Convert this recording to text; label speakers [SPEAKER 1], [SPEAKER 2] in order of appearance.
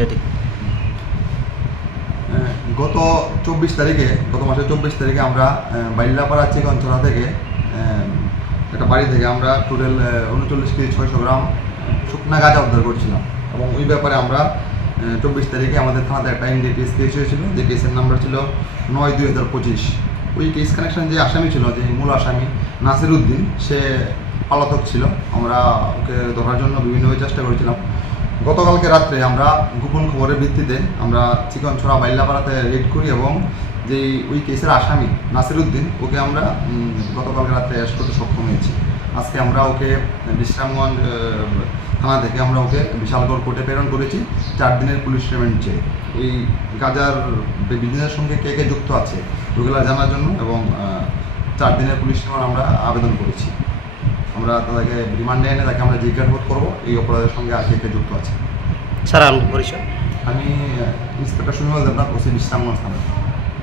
[SPEAKER 1] Ready
[SPEAKER 2] আহ, গত চব্বিশ তারিখে গত মাসের চব্বিশ তারিখে আমরা বাইল্লাপাড়া চিকনছড়া থেকে একটা বাড়ি থেকে আমরা টোটাল উনচল্লিশ কেজি ছয়শো গ্রাম শুকনা গাঁজা উদ্ধার করছিলাম। এবং ওই ব্যাপারে আমরা চব্বিশ তারিখে আমাদের থানাতে একটা এনডিপিএস কেস হয়েছিল যে কেসের নাম্বার ছিল নয় দুই হাজার পঁচিশ। ওই কেস কানেকশন যে আসামি ছিল যে মূল আসামি নাসির উদ্দিন সে পলাতক ছিল। আমরা ওকে ধরার জন্য বিভিন্নভাবে চেষ্টা করেছিলাম। গতকালকে রাত্রে আমরা গোপন খবরের ভিত্তিতে আমরা চিকন চিকনছড়া বাইল্লাপাড়াতে রেড করি এবং যে ওই কেসের আসামি নাসির উদ্দিন, ওকে আমরা গতকালকে রাত্রে অ্যারেস্ট করতে সক্ষম হয়েছি। আজকে আমরা ওকে বিশ্রামগঞ্জ থানা থেকে আমরা ওকে বিশালগড় কোর্টে প্রেরণ করেছি। চার দিনের পুলিশ রিমান্ড চেয়ে। এই গাজার বিজনেসের সঙ্গে কে কে যুক্ত আছে, ওগুলো জানার জন্য এবং চার দিনের পুলিশ রিমান্ড আমরা আবেদন করেছি। আমরা তাদেরকে রিমান্ডে এনে তাকে আমরা জিজ্ঞাসাবাদ করব এই অপরাধের সঙ্গে আর কে কে যুক্ত আছে।
[SPEAKER 1] স্যার আমি পরিচয়।
[SPEAKER 2] আমি ইন্সপেক্টর সুনিমল দেবনাথ ওসি বিশ্রাম থানা